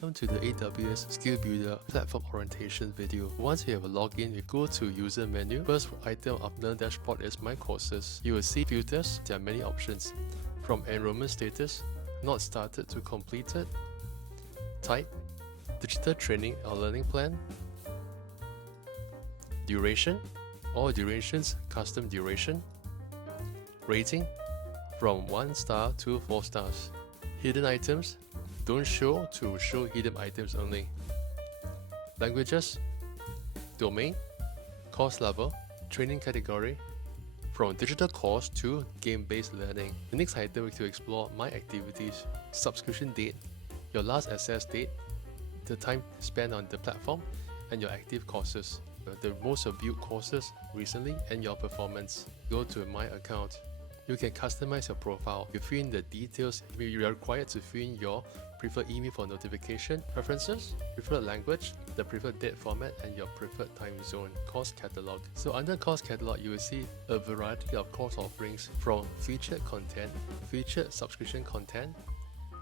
Welcome to the AWS Skill Builder platform orientation video. Once you have a login, you go to user menu. First item of the dashboard is my courses. You will see filters. There are many options from enrollment status, not started to completed, type, digital training or learning plan, duration, all durations, custom duration, rating from 1 star to 4 stars, hidden items, don't show to show hidden items only, languages, domain, course level, training category, from digital course to game-based learning. The next item is to explore my activities, subscription date, your last access date, the time spent on the platform, and your active courses, the most viewed courses recently, and your performance. Go to my account. You can customize your profile. You fill in the details. You are required to fill in your preferred email for notification, preferences, preferred language, the preferred date format, and your preferred time zone. Course catalog. So under course catalog, you will see a variety of course offerings from featured content, featured subscription content,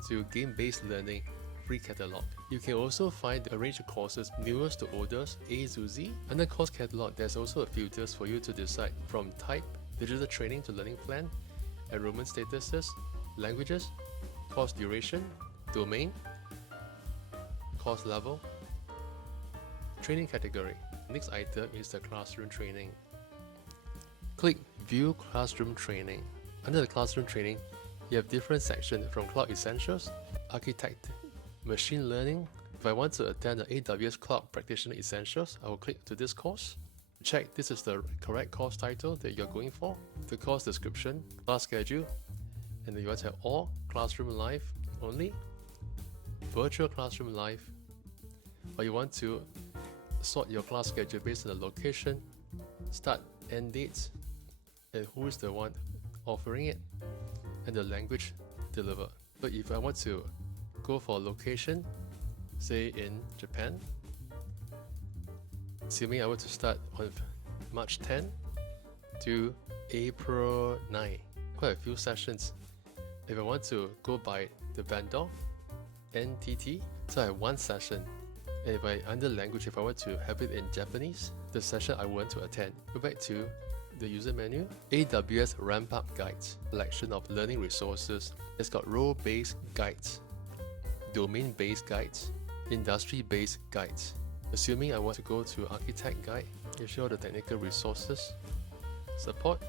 to game-based learning, free catalog. You can also find a range of courses, newest to oldest, A to Z. Under course catalog, there's also filters for you to decide from type, digital training to learning plan, enrollment statuses, languages, course duration, domain, course level, training category. Next item is the classroom training. Click View Classroom Training. Under the classroom training, you have different sections from Cloud Essentials, Architect, Machine Learning. If I want to attend the AWS Cloud Practitioner Essentials, I will click to this course. Check this is the correct course title that you're going for, the course description, class schedule, and then you want to have all classroom live only, virtual classroom live, or you want to sort your class schedule based on the location, start, end dates, and who is the one offering it, and the language delivered. But if I want to go for a location, say in Japan, assuming I were to start on March 10 to April 9, quite a few sessions. If I want to go by the vendor, NTT, so I have one session. And if I under language, if I want to have it in Japanese, the session I want to attend. Go back to the user menu, AWS Ramp-Up Guides, collection of learning resources. It's got role-based guides, domain-based guides, industry-based guides. Assuming I want to go to Architect Guide, you show the technical resources, support.